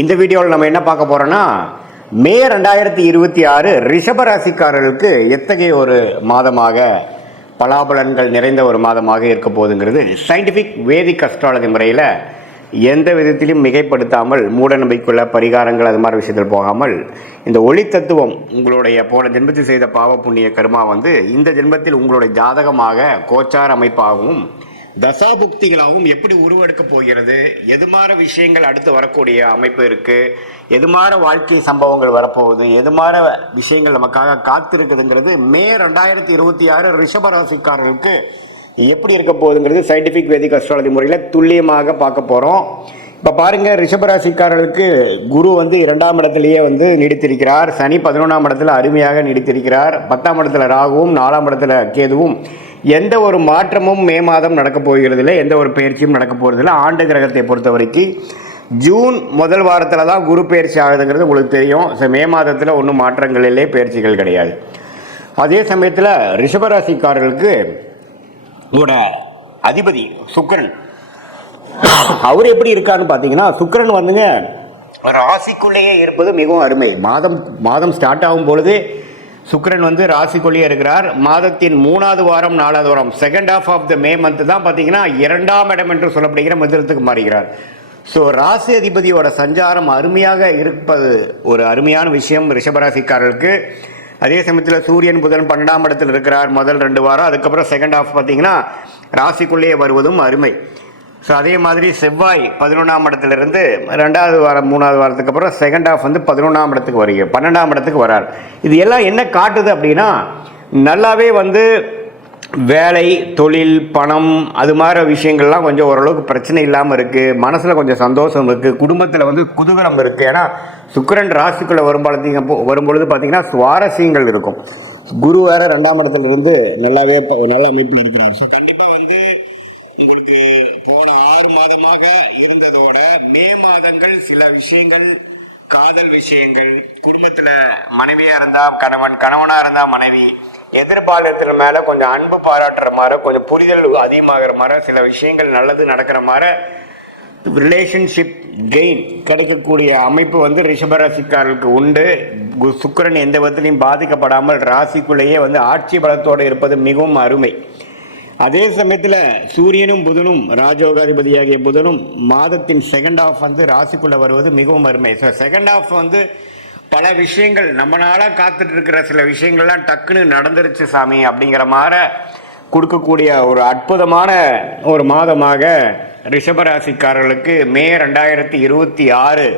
இந்த வீடியோவில் நம்ம என்ன பார்க்க போறோம்னா, மே 2026 ரிஷபராசிக்காரர்களுக்கு எத்தகைய ஒரு மாதமாக பலாபலன்கள் நிறைந்த ஒரு மாதமாக இருக்க போகுதுங்கிறது சயின்டிஃபிக் வேதிக் அஸ்ட்ராலஜி முறையில் எந்த விதத்திலும் மிகைப்படுத்தாமல் மூட நம்பிக்கைக்குள்ள பரிகாரங்கள் அது மாதிரி விஷயத்தில் போகாமல் இந்த ஒளி தத்துவம் உங்களுடைய போன ஜென்மத்தில் செய்த பாவ புண்ணிய கர்மா இந்த ஜென்மத்தில் உங்களுடைய ஜாதகமாக கோச்சார அமைப்பாகவும் தசாபுக்திகளாகவும் எப்படி உருவெடுக்க போகிறது, எது மாதிரி விஷயங்கள் அடுத்து வரக்கூடிய அமைப்பு இருக்கு, எது மாதிரி வாழ்க்கை சம்பவங்கள் வரப்போகுது, எது மாதிரி விஷயங்கள் நமக்காக காத்திருக்குதுங்கிறது மே 2026 ரிஷபராசிக்காரர்களுக்கு எப்படி இருக்க போகுதுங்கிறது சயின்டிஃபிக் வேதிக் அஸ்ட்ராலஜி முறையில் துல்லியமாக பார்க்க போகிறோம். இப்போ பாருங்கள், ரிஷபராசிக்காரர்களுக்கு குரு 2ஆம் இடத்துலையே நீடித்திருக்கிறார். சனி 11ஆம் இடத்துல அருமையாக நீடித்திருக்கிறார். 10ஆம் இடத்துல ராகுவும் 4ஆம் இடத்துல கேதுவும். எந்த ஒரு மாற்றமும் மே மாதம் நடக்கப் போகிறதில்லை, எந்த ஒரு பயிற்சியும் நடக்க போகிறதில்லை. ஆண்டு கிரகத்தை பொறுத்த வரைக்கும் ஜூன் முதல் வாரத்தில் தான் குரு பயிற்சி ஆகுதுங்கிறது உங்களுக்கு தெரியும். மே மாதத்தில் ஒன்றும் மாற்றங்கள் இல்லை, பயிற்சிகள் கிடையாது. அதே சமயத்தில் ரிஷபராசிக்காரர்களுக்கு அதிபதி சுக்கிரன், அவர் எப்படி இருக்காருன்னு பார்த்தீங்கன்னா, சுக்கிரன் ராசிக்குள்ளேயே இருப்பது மிகவும் அருமை. மாதம் ஸ்டார்ட் ஆகும் பொழுது சுக்கிரன் ராசிக்குள்ளேயே இருக்கிறார். மாதத்தின் 3வது வாரம் 4வது வாரம் second half of the May month தான் பார்த்தீங்கன்னா 2ஆம் இடம் என்று சொல்லப்படுகிற மிதுனத்துக்கு மாறுகிறார். ஸோ ராசி அதிபதியோட சஞ்சாரம் அருமையாக இருப்பது ஒரு அருமையான விஷயம் ரிஷபராசிக்காரர்களுக்கு. அதே சமயத்தில் சூரியன் புதன் 12ஆம் இடத்தில் இருக்கிறார் முதல் 2 வாரம். அதுக்கப்புறம் செகண்ட் ஹாஃப் பார்த்தீங்கன்னா ராசிக்குள்ளேயே வருவதும் அருமை. ஸோ அதே மாதிரி செவ்வாய் 11ஆம் இடத்துலேருந்து 2வது வாரம் 3வது வாரத்துக்கு அப்புறம் செகண்ட் ஹாஃப் 11ஆம் இடத்துக்கு வருகிறது, 12ஆம் இடத்துக்கு வரார். இது எல்லாம் என்ன காட்டுது அப்படின்னா, நல்லாவே வேலை, தொழில், பணம் அது மாதிரி விஷயங்கள்லாம் கொஞ்சம் ஓரளவுக்கு பிரச்சனை இல்லாமல் இருக்குது. மனசில் கொஞ்சம் சந்தோஷம் இருக்குது. குடும்பத்தில் குதூகலம் இருக்குது. ஏன்னா சுக்கிரன் ராசிக்குள்ளே வரும்பொழுது பார்த்தீங்கன்னா சுவாரஸ்யங்கள் இருக்கும். குரு வேற 2ஆம் இடத்துல இருந்து நல்லாவே நல்ல அமைப்பில் இருக்கிறார். ஸோ கண்டிப்பாக உங்களுக்கு போன 6 மாதமாக இருந்ததோட மே மாதங்கள் சில விஷயங்கள், காதல் விஷயங்கள், குடும்பத்துல மனைவியா இருந்தா கணவன், கணவனா இருந்தா மனைவி, எதிர்பாலத்துல மேல கொஞ்சம் அன்பு பாராட்டுற மாதிரி, கொஞ்சம் புரிதல் அதிகமாகிற மாதிரி, சில விஷயங்கள் நல்லது நடக்கிற மாதிரி ரிலேஷன்ஷிப் கெயின் கிடைக்கக்கூடிய அமைப்பு ரிஷபராசிக்காரர்களுக்கு உண்டு. சுக்கிரன் எந்த விதத்திலையும் பாதிக்கப்படாமல் ராசிக்குள்ளேயே ஆட்சி பலத்தோடு இருப்பது மிகவும் அருமை. அதே சமயத்தில் சூரியனும் புதனும், ராஜோகாதிபதியாகிய புதனும் மாதத்தின் செகண்ட் ஹாஃப் ராசிக்குள்ளே வருவது மிகவும் அருமை. ஸோ செகண்ட் ஹாஃப் பல விஷயங்கள் நம்மளால காத்துட்டு இருக்கிற சில விஷயங்கள்லாம் டக்குன்னு நடந்துருச்சு சாமி அப்படிங்கிற மாதிரி கொடுக்கக்கூடிய ஒரு அற்புதமான ஒரு மாதமாக ரிஷபராசிக்காரர்களுக்கு மே 2026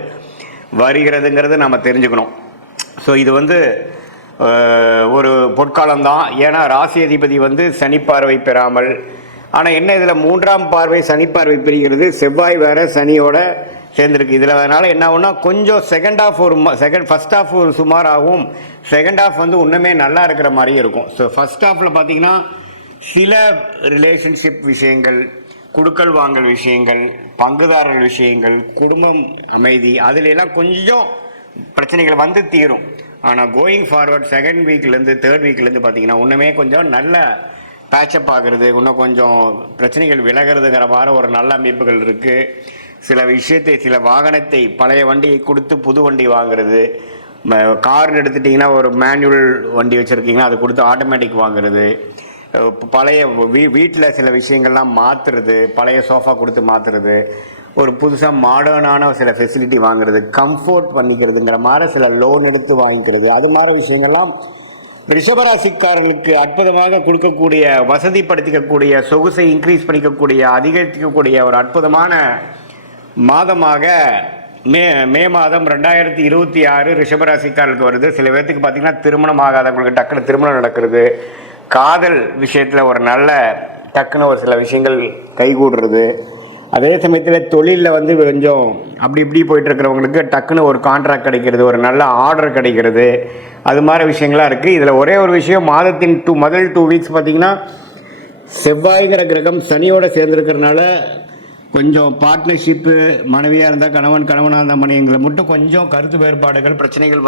வருகிறதுங்கிறது நம்ம தெரிஞ்சுக்கணும். ஸோ இது ஒரு பொற்காலம்தான். ஏன்னா ராசி அதிபதி சனி பார்வை பெறாமல், ஆனால் என்ன இதில் 3ஆம் பார்வை சனி பார்வை பெறுகிறது. செவ்வாய் வேற சனியோட சேர்ந்துருக்கு. இதில் அதனால் என்ன ஆகும்னா, கொஞ்சம் செகண்ட் ஹாஃப் ஃபர்ஸ்ட் ஹாஃப் ஒரு சுமாராகவும், செகண்ட் ஹாஃப் இன்னுமே நல்லா இருக்கிற மாதிரி இருக்கும். ஸோ ஃபர்ஸ்ட் ஹாஃபில் பார்த்தீங்கன்னா சில ரிலேஷன்ஷிப் விஷயங்கள், குடுக்கல் வாங்கல் விஷயங்கள், பங்குதாரர் விஷயங்கள், குடும்பம் அமைதி, அதுல எல்லாம் கொஞ்சம் பிரச்சனைகள் தீரும். ஆனால் கோயிங் ஃபார்வர்ட் செகண்ட் வீக்லேருந்து தேர்ட் வீக்லேருந்து பார்த்தீங்கன்னா இன்னுமே கொஞ்சம் நல்ல பேச்சப் ஆகுறது, இன்னும் கொஞ்சம் பிரச்சனைகள் விலகிறதுங்கிற மாதிரி ஒரு நல்ல அமைப்புகள் இருக்குது. சில வாகனத்தை, பழைய வண்டியை கொடுத்து புது வண்டி வாங்குறது, கார்னு எடுத்துட்டிங்கன்னா ஒரு மேனுவல் வண்டி வச்சுருக்கீங்கன்னா அதை கொடுத்து ஆட்டோமேட்டிக் வாங்குறது, பழைய வீட்டில் சில விஷயங்கள்லாம் மாற்றுறது, பழைய சோஃபா கொடுத்து மாற்றுறது, ஒரு புதுசாக மாடர்னான சில ஃபெசிலிட்டி வாங்குறது, கம்ஃபோர்ட் பண்ணிக்கிறதுங்கிற மாதிரி சில லோன் எடுத்து வாங்கிக்கிறது, அது மாதிரி விஷயங்கள்லாம் ரிஷபராசிக்காரர்களுக்கு அற்புதமாக கொடுக்கக்கூடிய, வசதிப்படுத்திக்கக்கூடிய, சொகுசை இன்க்ரீஸ் பண்ணிக்கக்கூடிய, அதிகரிக்கக்கூடிய ஒரு அற்புதமான மாதமாக மே மாதம் 2026 ரிஷபராசிக்காரர்களுக்கு வருது. சில பேர்த்துக்கு பார்த்தீங்கன்னா திருமணம் ஆகாதவங்களுக்கு டக்குன்னு திருமணம் நடக்கிறது, காதல் விஷயத்தில் ஒரு நல்ல டக்குன்னு ஒரு சில விஷயங்கள் கைகூடுறது. அதே சமயத்தில் தொழிலில் கொஞ்சம் அப்படி இப்படி போயிட்டு இருக்கிறவங்களுக்கு டக்குன்னு ஒரு கான்ட்ராக்ட் கிடைக்கிறது, ஒரு நல்ல ஆர்டர் கிடைக்கிறது, அது மாதிரி விஷயங்கள்லாம் இருக்குது. இதில் ஒரே ஒரு விஷயம், மாதத்தின் முதல் 2 வீக்ஸ் பார்த்தீங்கன்னா செவ்வாய்ங்கிற கிரகம் சனியோட சேர்ந்துருக்கிறதுனால கொஞ்சம் பார்ட்னர்ஷிப்பு, மனைவியாக இருந்தால் கணவன், கணவனாக இருந்தால் மனைவிங்களை மட்டும் கொஞ்சம் கருத்து வேறுபாடுகள், பிரச்சனைகள்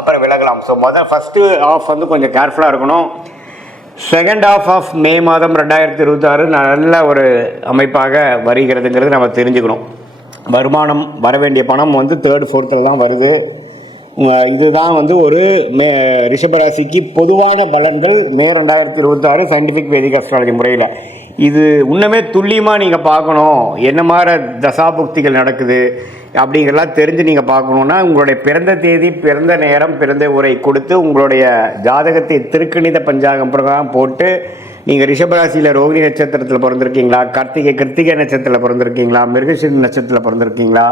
அப்புறம் விலகலாம். ஸோ ஃபஸ்ட்டு ஆஃப் கொஞ்சம் கேர்ஃபுல்லாக இருக்கணும். செகண்ட் ஹாஃப் ஆஃப் மே மாதம் 2026 நல்ல ஒரு அமைப்பாக வருகிறதுங்கிறது நம்ம தெரிஞ்சுக்கணும். வருமானம் வர வேண்டிய பணம் வந்து தேர்ட் ஃபோர்த்தில் தான் வருது. இதுதான் வந்து ஒரு ரிஷபராசிக்கு பொதுவான பலன்கள் மே 2026 சயின்டிஃபிக் வேதிக் அஸ்ட்ராலஜி முறையில். இது இன்னுமே துல்லியமாக நீங்கள் பார்க்கணும், என்ன மாதிரி தசாபுக்திகள் நடக்குது அப்படிங்கிறலாம் தெரிஞ்சு நீங்கள் பார்க்கணுன்னா உங்களுடைய பிறந்த தேதி, பிறந்த நேரம், பிறந்த உரை கொடுத்து உங்களுடைய ஜாதகத்தை திருக்கணித பஞ்சாங்கம் பிரகாரம் போட்டு நீங்கள் ரிஷபராசியில் ரோகிணி நட்சத்திரத்தில் பிறந்திருக்கீங்களா, கிருத்திகை நட்சத்திரத்தில் பிறந்திருக்கீங்களா, மிருகசீரிஷ நட்சத்திரத்தில் பிறந்திருக்கீங்களா,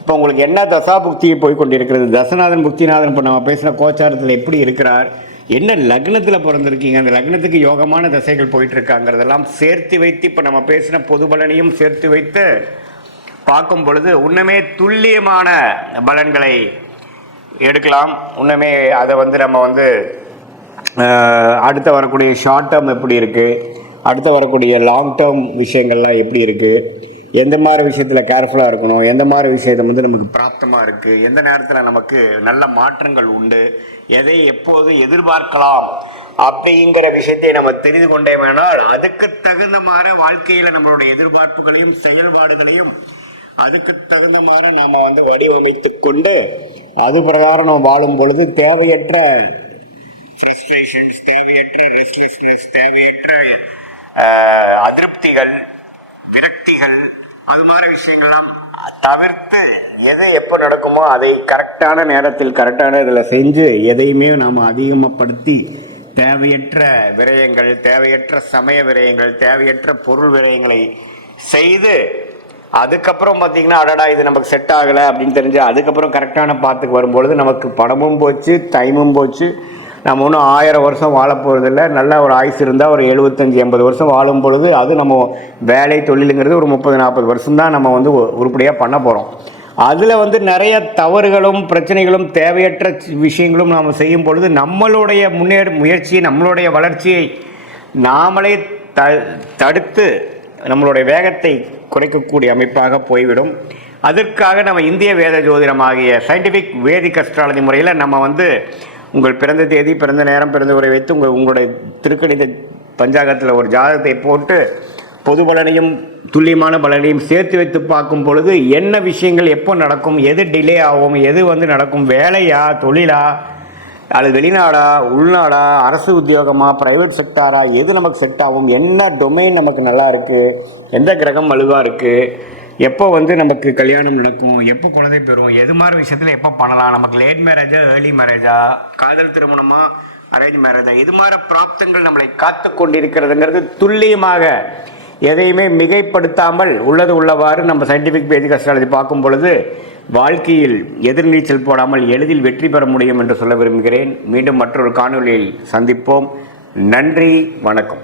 இப்போ உங்களுக்கு என்ன தசாபுக்தி போய் கொண்டிருக்கிறது, தசநாதன் புக்திநாதன் இப்போ நம்ம பேசின கோச்சாரத்தில் எப்படி இருக்கிறார், என்ன லக்னத்தில் பிறந்திருக்கீங்க, அந்த லக்னத்துக்கு யோகமான தசைகள் போயிட்டு இருக்காங்கிறதெல்லாம் சேர்த்து வைத்து இப்போ நம்ம பேசின பொது பலனையும் சேர்த்து வைத்து பார்க்கும் பொழுது இன்னுமே துல்லியமான பலன்களை எடுக்கலாம். இன்னுமே அதை வந்து நம்ம வந்து அடுத்து வரக்கூடிய ஷார்ட் டேர்ம் எப்படி இருக்குது, அடுத்து வரக்கூடிய லாங் டேர்ம் விஷயங்கள்லாம் எப்படி இருக்குது, எந்த மாதிரி விஷயத்தில் கேர்ஃபுல்லாக இருக்கணும், எந்த மாதிரி விஷயத்தை வந்து நமக்கு பிராப்தமாக இருக்குது, எந்த நேரத்தில் நமக்கு நல்ல மாற்றங்கள் உண்டு, எதை எப்போது எதிர்பார்க்கலாம் அப்படிங்கிற விஷயத்தை நம்ம தெரிந்து கொண்டேமானால் அதுக்கு தகுந்த மாதிரி வாழ்க்கையில் நம்மளுடைய எதிர்பார்ப்புகளையும் செயல்பாடுகளையும் அதுக்கு தகுந்த மாதிரி நாம் வந்து வடிவமைத்து கொண்டு அது பிரகாரம் நம்ம வாழும் பொழுது தேவையற்ற ஃப்ரஸ்ட்ரேஷன்ஸ், தேவையற்ற ரெஸ்ட்லெஸ்னஸ், தேவையற்ற அதிருப்திகள், விரக்திகள், அது மாதிரி விஷயங்கள்லாம் தவிர்த்து எது எப்போ நடக்குமோ அதை கரெக்டான நேரத்தில் கரெக்டான இதில் செஞ்சு எதையுமே நாம் அதிகமாகப்படுத்தி தேவையற்ற விரயங்கள், தேவையற்ற சமய விரயங்கள், தேவையற்ற பொருள் விரயங்களை செய்து அதுக்கப்புறம் பார்த்திங்கன்னா அடடா இது நமக்கு செட் ஆகலை அப்படின்னு தெரிஞ்சு அதுக்கப்புறம் கரெக்டான பாத்துக்கு வரும்பொழுது நமக்கு பணமும் போச்சு, டைமும் போச்சு. நம்ம ஒன்றும் 1000 வருஷம் வாழ போகிறதில்ல. நல்ல ஒரு ஆயுசு இருந்தால் ஒரு 75-80 வருஷம் வாழும் பொழுது அது நம்ம வேலை தொழிலுங்கிறது ஒரு 30-40 வருஷம் தான் நம்ம வந்து உருப்படியாக பண்ண போகிறோம். அதில் வந்து நிறைய தவறுகளும் பிரச்சனைகளும் தேவையற்ற விஷயங்களும் நாம் செய்யும் பொழுது நம்மளுடைய முயற்சியை, நம்மளுடைய வளர்ச்சியை நாமளே தடுத்து நம்மளுடைய வேகத்தை குறைக்கக்கூடிய அமைப்பாக போய்விடும். அதற்காக நம்ம இந்திய வேத ஜோதிடம் ஆகிய சயின்டிஃபிக் வேதிக் அஸ்ட்ராலஜி முறையில் நம்ம வந்து உங்கள் பிறந்த தேதி, பிறந்த நேரம், பிறந்த உரை வைத்து உங்களுடைய திருக்கணித பஞ்சாங்கத்தில் ஒரு ஜாதகத்தை போட்டு பொது பலனையும் துல்லியமான பலனையும் சேர்த்து வைத்து பார்க்கும் பொழுது என்ன விஷயங்கள் எப்போ நடக்கும், எது டிலே ஆகும், எது வந்து நடக்கும், வேலையா, தொழிலா, அல்லது வெளிநாடா, உள்நாடா, அரசு உத்தியோகமா, பிரைவேட் செக்டாரா, எது நமக்கு செட் ஆகும், என்ன டொமைன் நமக்கு நல்லா இருக்குது, எந்த கிரகம் வலுவாக இருக்குது, எப்போ வந்து நமக்கு கல்யாணம் நடக்கும், எப்போ குழந்தை பெறும், எது மாதிரி விஷயத்தில் எப்போ பண்ணலாம், நமக்கு லேட் மேரேஜா, ஏர்லி மேரேஜா, காதல் திருமணமா, அரேஞ்ச் மேரேஜா, இது மாதிரி பிராப்தங்கள் நம்மளை காத்து கொண்டிருக்கிறதுங்கிறது துல்லியமாக எதையுமே மிகைப்படுத்தாமல் உள்ளது உள்ளவாறு நம்ம சயின்டிஃபிக் வேதிக் அஸ்ட்ராலஜி பார்க்கும் பொழுது வாழ்க்கையில் எதிர்நீச்சல் போடாமல் எளிதில் வெற்றி பெற முடியும் என்று சொல்ல விரும்புகிறேன். மீண்டும் மற்றொரு காணொலியில் சந்திப்போம். நன்றி, வணக்கம்.